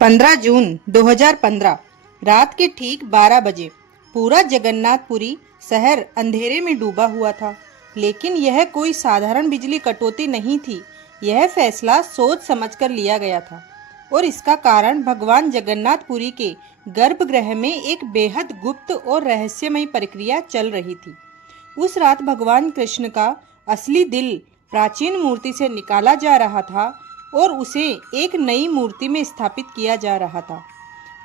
15 जून 2015 रात के ठीक 12 बजे पूरा जगन्नाथपुरी शहर अंधेरे में डूबा हुआ था। लेकिन यह कोई साधारण बिजली कटौती नहीं थी। यह फैसला सोच समझकर लिया गया था और इसका कारण भगवान जगन्नाथपुरी के गर्भगृह में एक बेहद गुप्त और रहस्यमयी प्रक्रिया चल रही थी। उस रात भगवान कृष्ण का असली दिल प्राचीन मूर्ति से निकाला जा रहा था और उसे एक नई मूर्ति में स्थापित किया जा रहा था।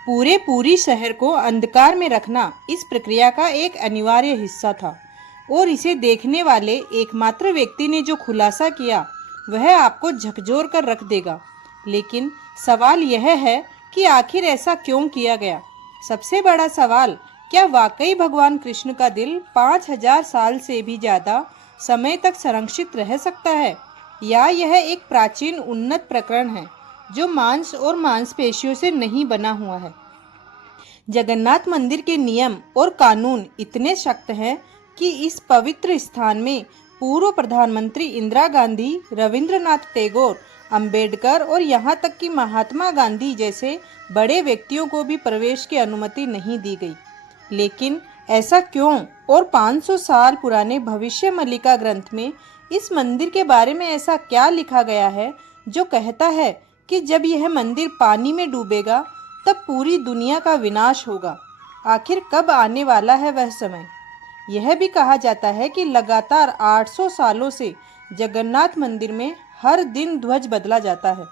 पूरी शहर को अंधकार में रखना इस प्रक्रिया का एक अनिवार्य हिस्सा था और इसे देखने वाले एकमात्र व्यक्ति ने जो खुलासा किया वह आपको झकझोर कर रख देगा। लेकिन सवाल यह है कि आखिर ऐसा क्यों किया गया। सबसे बड़ा सवाल, क्या वाकई भगवान कृष्ण का दिल 5000 साल से भी ज्यादा समय तक संरक्षित रह सकता है, या यह एक प्राचीन उन्नत प्रकरण है जो मांस और मांसपेशियों से नहीं बना हुआ है। जगन्नाथ मंदिर के नियम और कानून इतने सख्त हैं कि इस पवित्र स्थान में पूर्व प्रधानमंत्री इंदिरा गांधी, रविंद्रनाथ टैगोर, अंबेडकर और यहाँ तक कि महात्मा गांधी जैसे बड़े व्यक्तियों को भी प्रवेश की अनुमति नहीं दी गई। लेकिन ऐसा क्यों? और 500 साल पुराने भविष्य मल्लिका ग्रंथ में इस मंदिर के बारे में ऐसा क्या लिखा गया है जो कहता है कि जब यह मंदिर पानी में डूबेगा तब पूरी दुनिया का विनाश होगा। आखिर कब आने वाला है वह समय? यह भी कहा जाता है कि लगातार 800 सालों से जगन्नाथ मंदिर में हर दिन ध्वज बदला जाता है।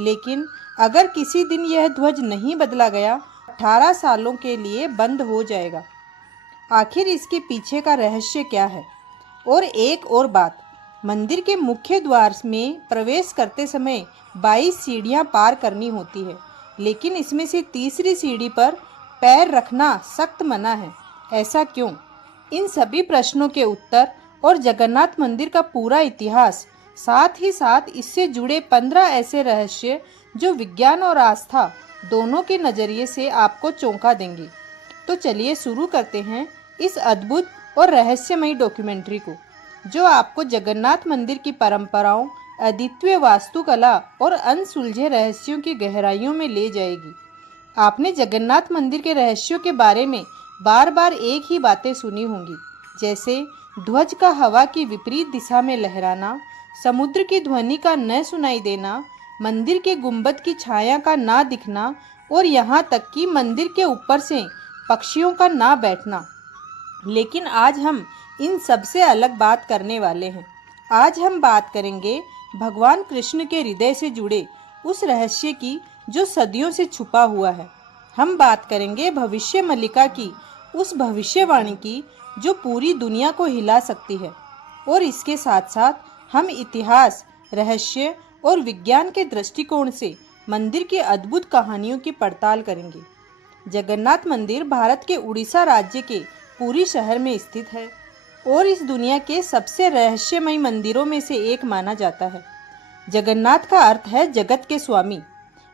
लेकिन अगर किसी दिन यह ध्वज नहीं बदला गया, 18 सालों के लिए बंद हो जाएगा। आखिर इसके पीछे का रहस्य क्या है? और एक और बात, मंदिर के मुख्य द्वार में प्रवेश करते समय 22 सीढ़ियां पार करनी होती है, लेकिन इसमें से तीसरी सीढ़ी पर पैर रखना सख्त मना है। ऐसा क्यों? इन सभी प्रश्नों के उत्तर और जगन्नाथ मंदिर का पूरा इतिहास, साथ ही साथ इससे जुड़े 15 ऐसे रहस्य जो विज्ञान और आस्था दोनों के नजरिए से आपको चौंका देंगे। तो चलिए शुरू करते हैं इस अद्भुत और रहस्यमयी डॉक्यूमेंट्री को, जो आपको जगन्नाथ मंदिर की परंपराओं, अद्वितीय वास्तुकला और अनसुलझे रहस्यों की गहराइयों में ले जाएगी। आपने जगन्नाथ मंदिर के रहस्यों के बारे में बार बार एक ही बातें सुनी होंगी, जैसे ध्वज का हवा की विपरीत दिशा में लहराना, समुद्र की ध्वनि का न सुनाई देना, मंदिर के गुंबद की छाया का ना दिखना और यहाँ तक कि मंदिर के ऊपर से पक्षियों का ना बैठना। लेकिन आज हम इन सब से अलग बात करने वाले हैं। आज हम बात करेंगे भगवान कृष्ण के हृदय से जुड़े उस रहस्य की जो सदियों से छुपा हुआ है। हम बात करेंगे भविष्य मल्लिका की, उस भविष्यवाणी की जो पूरी दुनिया को हिला सकती है। और इसके साथ साथ हम इतिहास, रहस्य और विज्ञान के दृष्टिकोण से मंदिर की अद्भुत कहानियों की पड़ताल करेंगे। जगन्नाथ मंदिर भारत के उड़ीसा राज्य के पुरी शहर में स्थित है और इस दुनिया के सबसे रहस्यमयी मंदिरों में से एक माना जाता है। जगन्नाथ का अर्थ है जगत के स्वामी।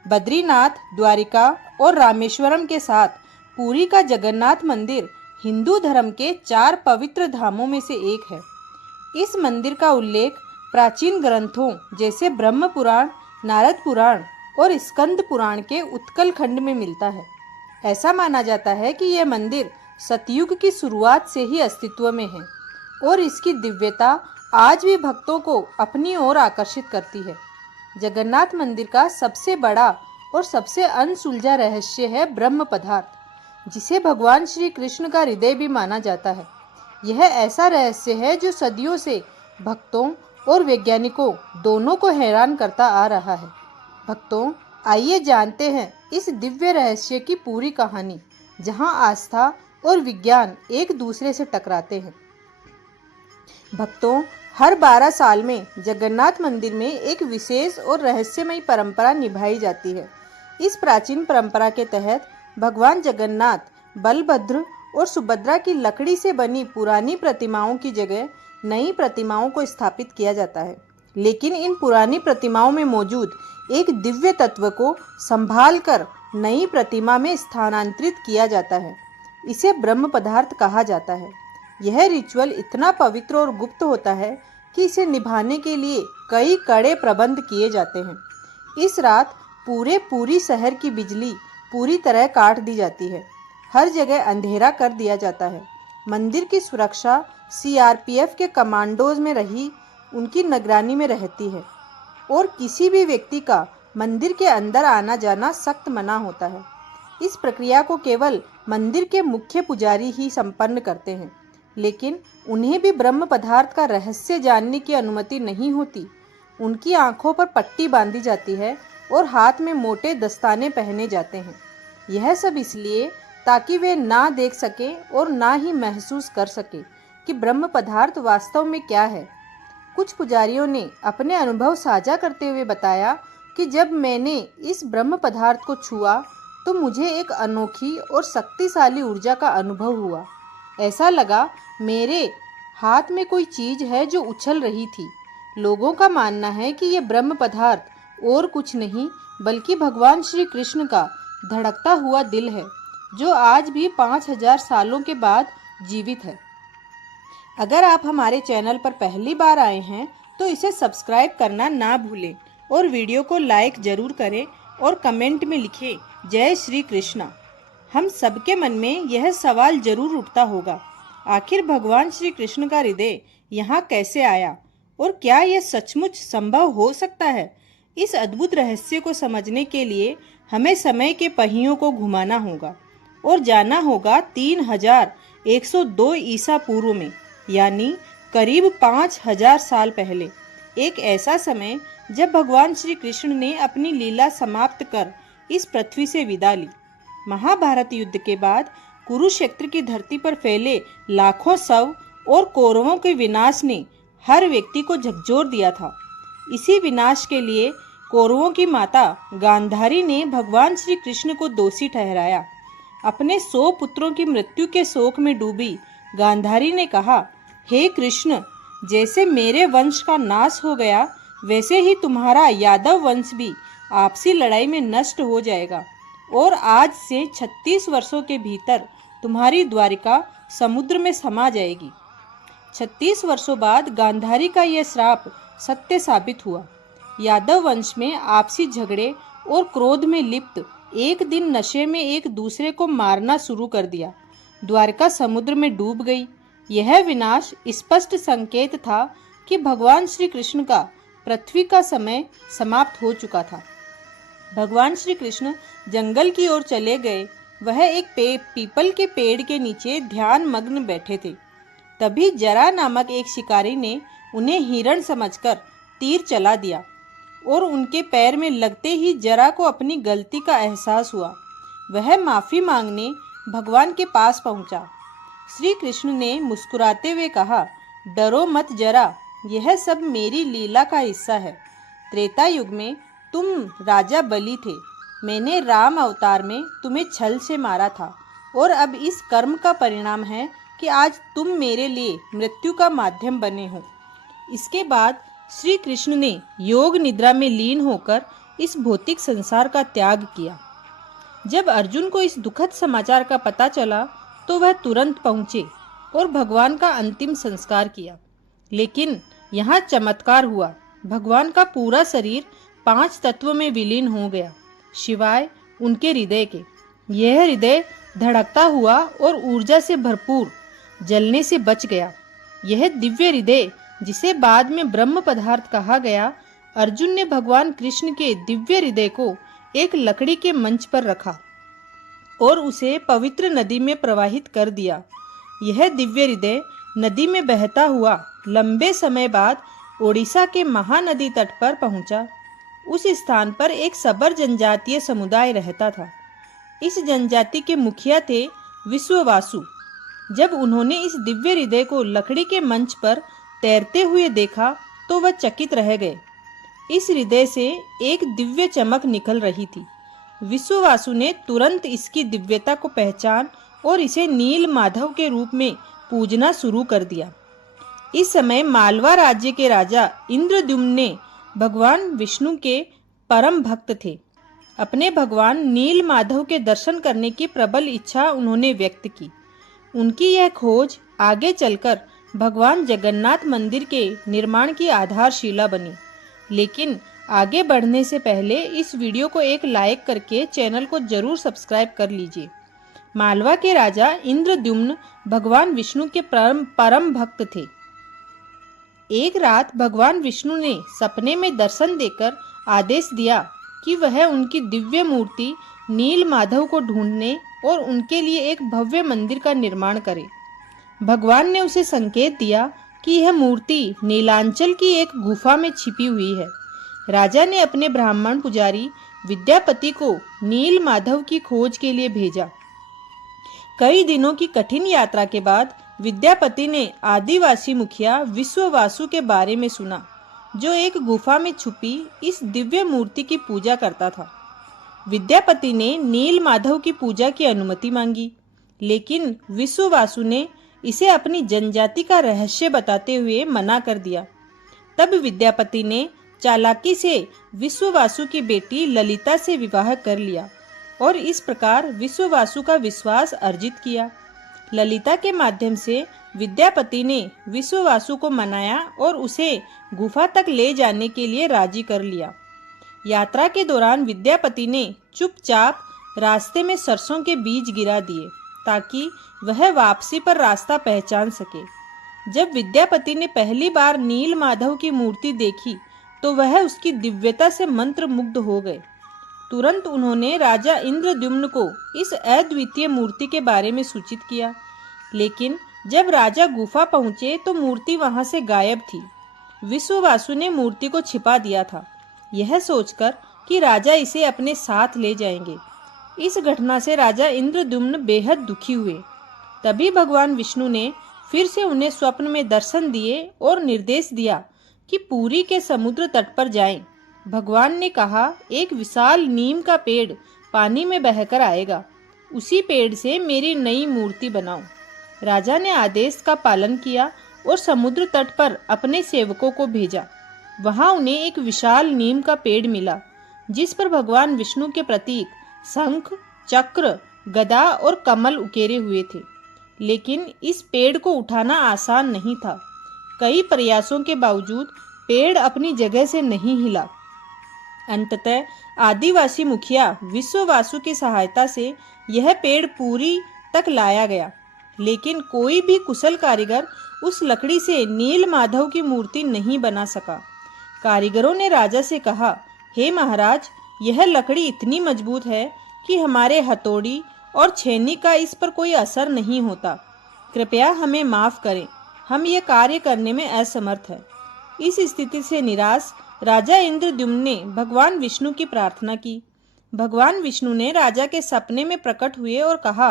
बद्रीनाथ, द्वारिका और रामेश्वरम के साथ पुरी का जगन्नाथ मंदिर हिंदू धर्म के 4 पवित्र धामों में से एक है। इस मंदिर का उल्लेख प्राचीन ग्रंथों जैसे ब्रह्म पुराण, नारद पुराण और स्कंद पुराण के उत्कल खंड में मिलता है। ऐसा माना जाता है कि यह मंदिर सतयुग की शुरुआत से ही अस्तित्व में है और इसकी दिव्यता आज भी भक्तों को अपनी ओर आकर्षित करती है। जगन्नाथ मंदिर का सबसे बड़ा और सबसे अनसुलझा रहस्य है ब्रह्म पदार्थ, जिसे भगवान श्री कृष्ण का हृदय भी माना जाता है। यह ऐसा रहस्य है जो सदियों से भक्तों और वैज्ञानिकों दोनों को हैरान करता आ रहा है। भक्तों, आइए जानते हैं इस दिव्य रहस्य की पूरी कहानी, जहां आस्था और विज्ञान एक दूसरे से टकराते हैं। भक्तों, हर 12 साल में जगन्नाथ मंदिर में एक विशेष और रहस्यमयी परंपरा निभाई जाती है। इस प्राचीन परंपरा के तहत भगवान जगन्नाथ, बलभद्र और सुभद्रा की लकड़ी से बनी पुरानी प्रतिमाओं की जगह नई प्रतिमाओं को स्थापित किया जाता है। लेकिन इन पुरानी प्रतिमाओं में मौजूद एक दिव्य तत्व को संभाल कर नई प्रतिमा में स्थानांतरित किया जाता है। इसे ब्रह्म पदार्थ कहा जाता है। यह रिचुअल इतना पवित्र और गुप्त होता है कि इसे निभाने के लिए कई कड़े प्रबंध किए जाते हैं। इस रात पूरी शहर की बिजली पूरी तरह काट दी जाती है। हर जगह अंधेरा कर दिया जाता है। मंदिर की सुरक्षा सीआरपीएफ के कमांडोज में रही उनकी निगरानी में रहती है और किसी भी व्यक्ति का मंदिर के अंदर आना जाना सख्त मना होता है। इस प्रक्रिया को केवल मंदिर के मुख्य पुजारी ही संपन्न करते हैं, लेकिन उन्हें भी ब्रह्म पदार्थ का रहस्य जानने की अनुमति नहीं होती। उनकी आंखों पर पट्टी बांधी जाती है और हाथ में मोटे दस्ताने पहने जाते हैं। यह सब इसलिए ताकि वे ना देख सके और ना ही महसूस कर सके कि ब्रह्म पदार्थ वास्तव में क्या है। कुछ पुजारियों ने अपने अनुभव साझा करते हुए बताया कि जब मैंने इस ब्रह्म पदार्थ को छुआ तो मुझे एक अनोखी और शक्तिशाली ऊर्जा का अनुभव हुआ। ऐसा लगा मेरे हाथ में कोई चीज है जो उछल रही थी। लोगों का मानना है कि यह ब्रह्म पदार्थ और कुछ नहीं बल्कि भगवान श्री कृष्ण का धड़कता हुआ दिल है, जो आज भी 5000 सालों के बाद जीवित है। अगर आप हमारे चैनल पर पहली बार आए हैं तो इसे सब्सक्राइब करना ना भूलें और वीडियो को लाइक जरूर करें और कमेंट में लिखें जय श्री कृष्णा। हम सबके मन में यह सवाल जरूर उठता होगा, आखिर भगवान श्री कृष्ण का हृदय यहाँ कैसे आया और क्या यह सचमुच संभव हो सकता है? इस अद्भुत रहस्य को समझने के लिए हमें समय के पहियों को घुमाना होगा और जाना होगा 3102 ईसा पूर्व में, यानी करीब 5000 साल पहले। एक ऐसा समय जब भगवान श्री कृष्ण ने अपनी लीला समाप्त कर इस पृथ्वी से विदा ली। महाभारत युद्ध के बाद कुरुक्षेत्र की धरती पर फैले लाखों शव और कौरवों के विनाश ने हर व्यक्ति को झकझोर दिया था। इसी विनाश के लिए कौरवों की माता गांधारी ने भगवान श्री कृष्ण को दोषी ठहराया। अपने 100 पुत्रों की मृत्यु के शोक में डूबी गांधारी ने कहा, हे कृष्ण, जैसे मेरे वंश का नाश हो गया वैसे ही तुम्हारा यादव वंश भी आपसी लड़ाई में नष्ट हो जाएगा और आज से 36 वर्षों के भीतर तुम्हारी द्वारिका समुद्र में समा जाएगी। 36 वर्षों बाद गांधारी का यह श्राप सत्य साबित हुआ। यादव वंश में आपसी झगड़े और क्रोध में लिप्त एक दिन नशे में एक दूसरे को मारना शुरू कर दिया। द्वारका समुद्र में डूब गई। यह विनाश स्पष्ट संकेत था कि भगवान श्री कृष्ण का पृथ्वी का समय समाप्त हो चुका था। भगवान श्री कृष्ण जंगल की ओर चले गए। वह एक पीपल के पेड़ के नीचे ध्यान मग्न बैठे थे। तभी जरा नामक एक शिकारी ने उन्हें हिरण समझकर तीर चला दिया और उनके पैर में लगते ही जरा को अपनी गलती का एहसास हुआ। वह माफी मांगने भगवान के पास पहुंचा। श्री कृष्ण ने मुस्कुराते हुए कहा, डरो मत जरा, यह सब मेरी लीला का हिस्सा है। त्रेता युग में तुम राजा बलि थे। मैंने राम अवतार में तुम्हें छल से मारा था और अब इस कर्म का परिणाम है कि आज तुम मेरे लिए मृत्यु का माध्यम बने हो। इसके बाद श्री कृष्ण ने योग निद्रा में लीन होकर इस भौतिक संसार का त्याग किया। जब अर्जुन को इस दुखद समाचार का पता चला तो वह तुरंत पहुंचे और भगवान का अंतिम संस्कार किया। लेकिन यहाँ चमत्कार हुआ। भगवान का पूरा शरीर 5 तत्वों में विलीन हो गया, शिवाय उनके हृदय के। यह हृदय धड़कता हुआ और ऊर्जा से भरपूर जलने से बच गया। यह दिव्य हृदय, जिसे बाद में ब्रह्म पदार्थ कहा गया, अर्जुन ने भगवान कृष्ण के दिव्य हृदय को एक लकड़ी के मंच पर रखा और उसे पवित्र नदी में प्रवाहित कर दिया। यह दिव्य हृदय नदी में बहता हुआ लंबे समय बाद ओडिशा के महानदी तट पर पहुंचा। उस स्थान पर एक सबर जनजातीय समुदाय रहता था। इस जनजाति के मुखिया थे विश्ववासु। जब उन्होंने इस दिव्य हृदय को लकड़ी के मंच पर तैरते हुए देखा तो वह चकित रह गए। इस हृदय से एक दिव्य चमक निकल रही थी। विश्ववासु ने तुरंत इसकी दिव्यता को पहचान और इसे नील माधव के रूप में पूजना शुरू कर दिया। इस समय मालवा राज्य के राजा इंद्रद्युम्न ने भगवान विष्णु के परम भक्त थे। अपने भगवान नील माधव के दर्शन करने की प्रबल इच्छा उन्होंने व्यक्त की। उनकी यह खोज आगे चलकर भगवान जगन्नाथ मंदिर के निर्माण की आधारशिला बनी। लेकिन आगे बढ़ने से पहले इस वीडियो को एक लाइक करके चैनल को जरूर सब्सक्राइब कर लीजिए। मालवा के राजा इंद्रद्युम्न भगवान विष्णु के परम भक्त थे। एक रात भगवान विष्णु ने सपने में दर्शन देकर आदेश दिया कि वह उनकी दिव्य मूर्ति नील माधव को ढूंढने और उनके लिए एक भव्य मंदिर का निर्माण करे। भगवान ने उसे संकेत दिया कि यह मूर्ति नीलांचल की एक गुफा में छिपी हुई है। राजा ने अपने ब्राह्मण पुजारी विद्यापति को नील माधव की खोज के लिए भेजा। कई दिनों की कठिन यात्रा के बाद विद्यापति ने आदिवासी मुखिया विश्ववासु के बारे में सुना, जो एक गुफा में छुपी इस दिव्य मूर्ति की पूजा करता था। विद्यापति ने नील माधव की पूजा की अनुमति मांगी, लेकिन विश्ववासु ने इसे अपनी जनजाति का रहस्य बताते हुए मना कर दिया। तब विद्यापति ने चालाकी से विश्ववासु की बेटी ललिता से विवाह कर लिया और इस प्रकार विश्ववासु का विश्वास अर्जित किया। ललिता के माध्यम से विद्यापति ने विश्ववासु को मनाया और उसे गुफा तक ले जाने के लिए राजी कर लिया। यात्रा के दौरान विद्यापति ने चुपचाप रास्ते में सरसों के बीज गिरा दिए ताकि वह वापसी पर रास्ता पहचान सके। जब विद्यापति ने पहली बार नील माधव की मूर्ति देखी तो वह उसकी दिव्यता से मंत्रमुग्ध हो गए। तुरंत उन्होंने राजा इंद्रद्युम्न को इस अद्वितीय मूर्ति के बारे में सूचित किया, लेकिन जब राजा गुफा पहुंचे तो मूर्ति वहां से गायब थी। विश्ववासु ने मूर्ति को छिपा दिया था, यह सोचकर कि राजा इसे अपने साथ ले जाएंगे। इस घटना से राजा इंद्रद्युम्न बेहद दुखी हुए। तभी भगवान विष्णु ने फिर से उन्हें स्वप्न में दर्शन दिए और निर्देश दिया कि पुरी के समुद्र तट पर जाएं। भगवान ने कहा, एक विशाल नीम का पेड़ पानी में बहकर आएगा, उसी पेड़ से मेरी नई मूर्ति बनाओ। राजा ने आदेश का पालन किया और समुद्र तट पर अपने सेवकों को भेजा। वहां उन्हें एक विशाल नीम का पेड़ मिला, जिस पर भगवान विष्णु के प्रतीक शंख, चक्र, गदा और कमल उकेरे हुए थे। लेकिन इस पेड़ को उठाना आसान नहीं था। कई प्रयासों के बावजूद पेड़ अपनी जगह से नहीं हिला। अंततः आदिवासी मुखिया विश्ववासु की सहायता से यह पेड़ पुरी तक लाया गया, लेकिन कोई भी कुशल कारीगर उस लकड़ी से नील माधव की मूर्ति नहीं बना सका। कारीगरों ने राजा से कहा, हे महाराज, यह लकड़ी इतनी मजबूत है कि हमारे हथौड़ी और छेनी का इस पर कोई असर नहीं होता। कृपया हमें माफ करें, हम ये कार्य करने में असमर्थ हैं। इस स्थिति से निराश राजा इंद्रद्युम्न ने भगवान विष्णु की प्रार्थना की। भगवान विष्णु ने राजा के सपने में प्रकट हुए और कहा,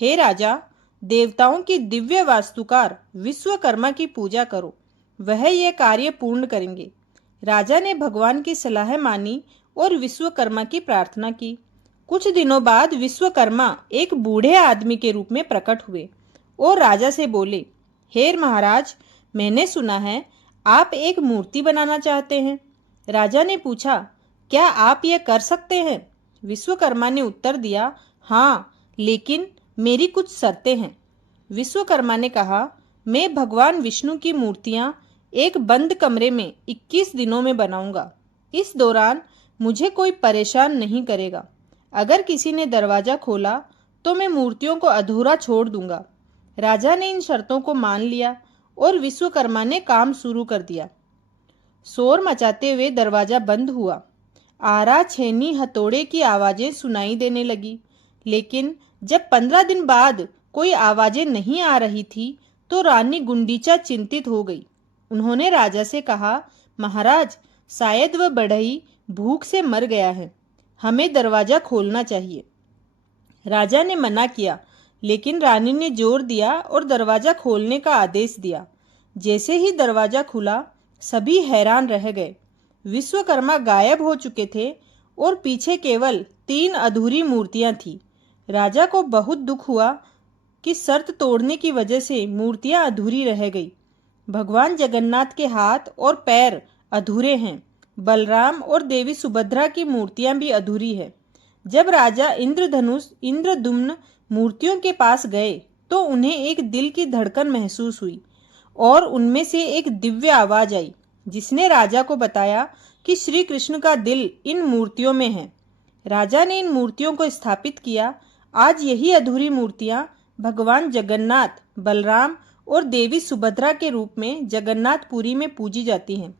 हे राजा, देवताओं की दिव्य वास्तुकार विश्वकर्मा की पूजा करो, वह यह कार्य पूर्ण करेंगे। राजा ने भगवान की सलाह मानी और विश्वकर्मा की प्रार्थना की। कुछ दिनों बाद विश्वकर्मा एक बूढ़े आदमी के रूप में प्रकट हुए और राजा से बोले, हे महाराज, मैंने सुना है आप एक मूर्ति बनाना चाहते हैं। राजा ने पूछा, क्या आप यह कर सकते हैं? विश्वकर्मा ने उत्तर दिया, हाँ, लेकिन मेरी कुछ शर्तें हैं। विश्वकर्मा ने कहा, मैं भगवान विष्णु की मूर्तियां एक बंद कमरे में 21 दिनों में बनाऊंगा। इस दौरान मुझे कोई परेशान नहीं करेगा। अगर किसी ने दरवाजा खोला तो मैं मूर्तियों को अधूरा छोड़ दूंगा। राजा ने इन शर्तों को मान लिया और विश्वकर्मा ने काम शुरू कर दिया। शोर मचाते हुए दरवाजा बंद हुआ। आरा, छेनी, हथौड़े की आवाजें सुनाई देने लगी, लेकिन जब 15 दिन बाद कोई आवाजें नहीं आ रही थी तो रानी गुंडीचा चिंतित हो गई। उन्होंने राजा से कहा, महाराज, शायद वह बढ़ई भूख से मर गया है, हमें दरवाजा खोलना चाहिए। राजा ने मना किया, लेकिन रानी ने जोर दिया और दरवाजा खोलने का आदेश दिया। जैसे ही दरवाजा खुला, सभी हैरान रह गए। विश्वकर्मा गायब हो चुके थे और पीछे केवल 3 अधूरी मूर्तियां थीं। राजा को बहुत दुख हुआ कि शर्त तोड़ने की वजह से मूर्तियां अधूरी रह गई। भगवान जगन्नाथ के हाथ और पैर अधूरे हैं। बलराम और देवी सुभद्रा की मूर्तियां भी अधूरी है। जब राजा इंद्रद्युम्न मूर्तियों के पास गए तो उन्हें एक दिल की धड़कन महसूस हुई और उनमें से एक दिव्य आवाज आई, जिसने राजा को बताया कि श्री कृष्ण का दिल इन मूर्तियों में है। राजा ने इन मूर्तियों को स्थापित किया। आज यही अधूरी मूर्तियां भगवान जगन्नाथ, बलराम और देवी सुभद्रा के रूप में जगन्नाथपुरी में पूजी जाती हैं।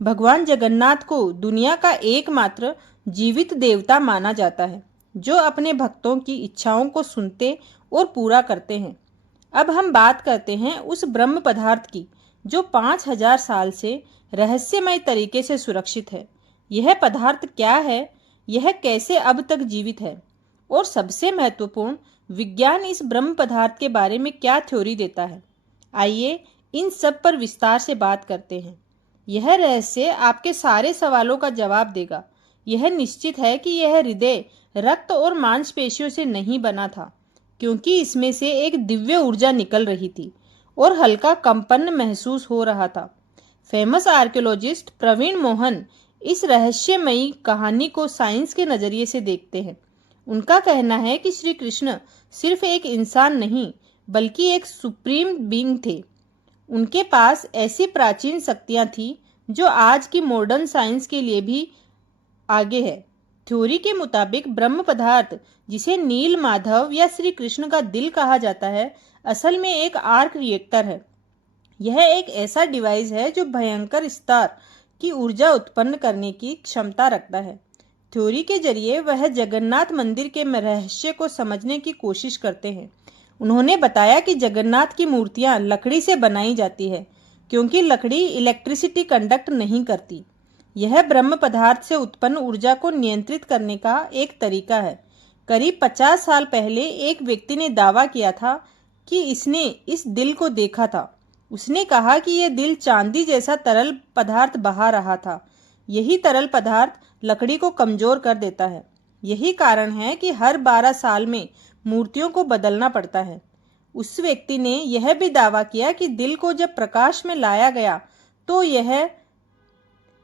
भगवान जगन्नाथ को दुनिया का एकमात्र जीवित देवता माना जाता है, जो अपने भक्तों की इच्छाओं को सुनते और पूरा करते हैं। अब हम बात करते हैं उस ब्रह्म पदार्थ की, जो 5000 साल से रहस्यमय तरीके से सुरक्षित है। यह पदार्थ क्या है, यह कैसे अब तक जीवित है, और सबसे महत्वपूर्ण, विज्ञान इस ब्रह्म पदार्थ के बारे में क्या थ्योरी देता है। आइए इन सब पर विस्तार से बात करते हैं। यह रहस्य आपके सारे सवालों का जवाब देगा। यह निश्चित है कि यह हृदय, रक्त और मांसपेशियों से नहीं बना था, क्योंकि इसमें से एक दिव्य ऊर्जा निकल रही थी और हल्का कंपन महसूस हो रहा था। फेमस आर्कियोलॉजिस्ट प्रवीण मोहन इस रहस्यमयी कहानी को साइंस के नजरिए से देखते हैं। उनका कहना है कि श्री कृष्ण सिर्फ एक इंसान नहीं, बल्कि एक सुप्रीम बीइंग थे। उनके पास ऐसी प्राचीन शक्तियां थी जो आज की मॉडर्न साइंस के लिए भी आगे है। थ्योरी के मुताबिक ब्रह्म पदार्थ, जिसे नील माधव या श्री कृष्ण का दिल कहा जाता है, असल में एक आर्क रिएक्टर है। यह एक ऐसा डिवाइस है जो भयंकर स्तर की ऊर्जा उत्पन्न करने की क्षमता रखता है। थ्योरी के जरिए वह जगन्नाथ मंदिर के रहस्य को समझने की कोशिश करते हैं। उन्होंने बताया कि जगन्नाथ की मूर्तियां लकड़ी से बनाई जाती है, क्योंकि लकड़ी इलेक्ट्रिसिटी कंडक्ट नहीं करती। यह ब्रह्म पदार्थ से उत्पन्न ऊर्जा को नियंत्रित करने का एक तरीका है। करीब 50 साल पहले एक व्यक्ति ने दावा किया था कि इसने इस दिल को देखा था। उसने कहा कि यह दिल चांदी जैसा तरल पदार्थ बहा रहा था। यही तरल पदार्थ लकड़ी को कमजोर कर देता है। यही कारण है कि हर 12 साल में मूर्तियों को बदलना पड़ता है। उस व्यक्ति ने यह भी दावा किया कि दिल को जब प्रकाश में लाया गया तो यह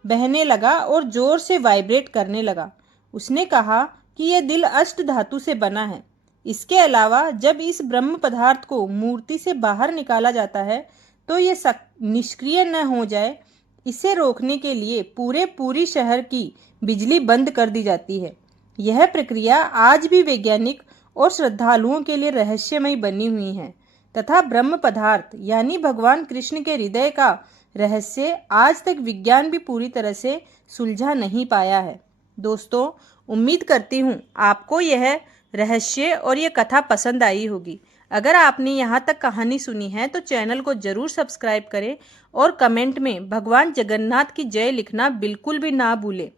बहने लगा और जोर से वाइब्रेट करने लगा। उसने कहा कि यह दिल अष्ट धातु से बना है। इसके अलावा जब इस ब्रह्म पदार्थ को मूर्ति से बाहर निकाला जाता है तो यह निष्क्रिय न हो जाए, इसे रोकने के लिए पूरी शहर की बिजली बंद कर दी जाती है। यह प्रक्रिया आज भी वैज्ञानिक और श्रद्धालुओं के लिए रहस्यमय बनी हुई है, तथा ब्रह्म पदार्थ यानी भगवान कृष्ण के हृदय का रहस्य आज तक विज्ञान भी पूरी तरह से सुलझा नहीं पाया है। दोस्तों, उम्मीद करती हूँ आपको यह रहस्य और ये कथा पसंद आई होगी। अगर आपने यहाँ तक कहानी सुनी है तो चैनल को जरूर सब्सक्राइब करें और कमेंट में भगवान जगन्नाथ की जय लिखना बिल्कुल भी ना भूलें।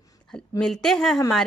मिलते हैं हमारे